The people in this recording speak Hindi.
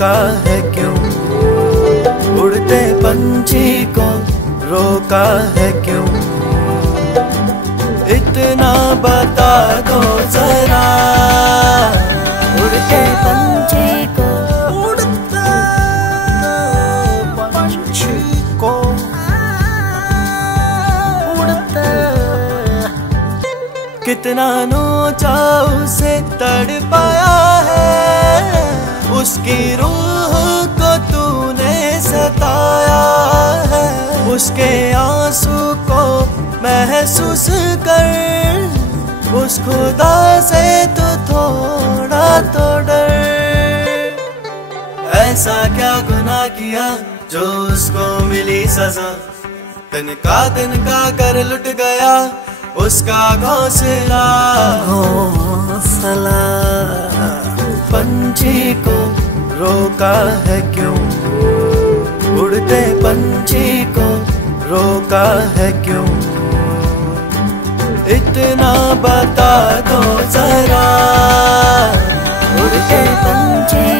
रोका है क्यों? उड़ते पंछी को रोका है क्यों? इतना बता दो जरा। उड़ते पंछी को, उड़ते पंछी को, उड़ते कितना नोचा उसे तड़पाया है, उसकी रूह को तूने सताया है। उसके आंसू को महसूस कर, उस खुदा से तो थोड़ा तो डर। ऐसा क्या गुनाह किया जो उसको मिली सजा? तिनका कर लुट गया उसका घोंसला। घोंसला पंछी को रोका है क्यों? उड़ते पंछी को रोका है क्यों? इतना बता दो जरा। उड़ते पंछी